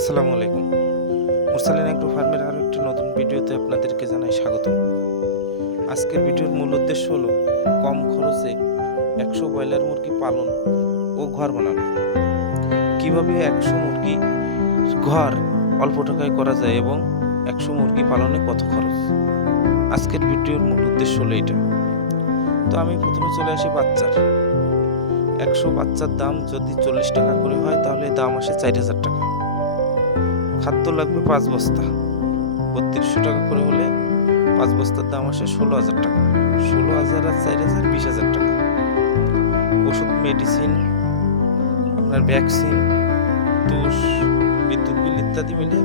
আসসালামু আলাইকুম। মুরসালিন এগ্রো ফার্মের আরও একটি নতুন ভিডিওতে আপনাদেরকে জানাই স্বাগতম। আজকের ভিডিওর মূল উদ্দেশ্য হলো কম খরচে 100 ব্রয়লার মুরগি পালন ও ঘর বানানো। কিভাবে 100 মুরগি ঘর অল্প টাকায় করা যায় এবং 100 মুরগি পালনে কত খরচ। আজকের ভিডিওর মূল উদ্দেশ্য হলো এটা। তো আমি প্রথমে চলে আসি বাচ্চার। 100 বাচ্চার দাম যদি 40 টাকা করে হয় তাহলে দাম আসে 4000 টাকা। খাদ্য লাগবে 5 বস্তা, 3200 টাকা করে হলে 5 বস্তার দাম আসে 16,000 টাকা। 16,000 আর 4,000 20,000 টাকা। ওষুধ, মেডিসিন, আপনার ভ্যাকসিন, তুষ, বিদ্যুৎ বিল ইত্যাদি মিলে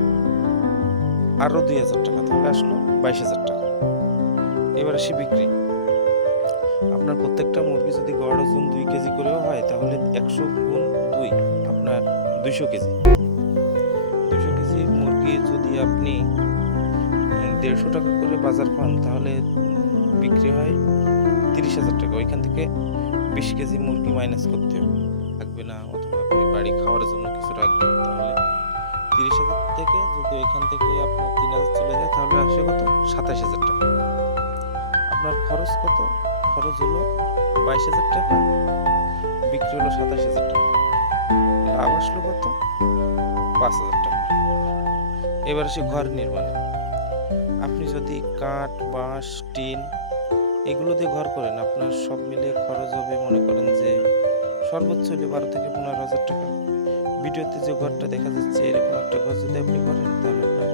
আরও 2,000 টাকা, তাহলে আসলো 22,000 টাকা। এবার আসি বিক্রি। আপনার প্রত্যেকটা মুরগি যদি গড় ওজন 2 কেজি করেও হয় তাহলে 100 গুণ 2 আপনার 200 কেজি। 200 কেজি মুরগি যদি আপনি 150 টাকা করে বাজার পান তাহলে বিক্রি হয় 30,000 টাকা। ওইখান থেকে 20 কেজি মুরগি মাইনাস করতে হবে, থাকবে না, অথবা আপনি বাড়ি খাওয়ার জন্য কিছু রাখবেন, তাহলে 30,000 থেকে যদি ওইখান থেকে আপনার 3,000 চলে যায় তাহলে আসে কত? 27,000 টাকা। আপনার খরচ কত? খরচ হলো 22,000 টাকা, বিক্রি হলো 27,000 টাকা, লাভ আসলো কত? 5,000 টাকা। এবার আসি ঘর নির্মাণে। আপনি যদি কাঠ, বাঁশ, টিন এগুলো দিয়ে ঘর করেন, আপনার সব মিলিয়ে খরচ হবে মনে করেন যে সর্বোচ্চ হলে 12 থেকে 15,000 টাকা। ভিডিওতে যে ঘরটা দেখা যাচ্ছে এরকম একটা ঘর যদি আপনি করেন তাহলে আপনার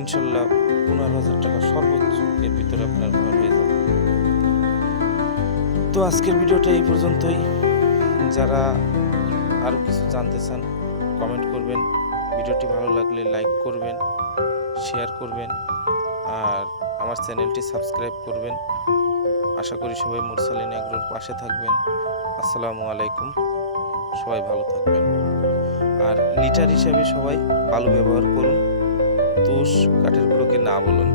ইনশাল্লাহ 15,000 টাকা সর্বোচ্চ এর ভিতরে আপনার ঘর হয়ে যাবে। তো আজকের ভিডিওটা এই পর্যন্তই। যারা আরও কিছু জানতে চান কমেন্ট করবেন, ভিডিওটি ভালো লাগলে লাইক করবেন, শেয়ার করবেন, আর আমার চ্যানেলটি সাবস্ক্রাইব করবেন। আশা করি সবাই মুরসালিন এগ্রোর পাশে থাকবেন। আসসালামু আলাইকুম, সবাই ভালো থাকবেন। আর লিটার হিসাবে সবাই বালু ব্যবহার করুন, তুষ, কাঠের গুঁড়োকে না বলুন।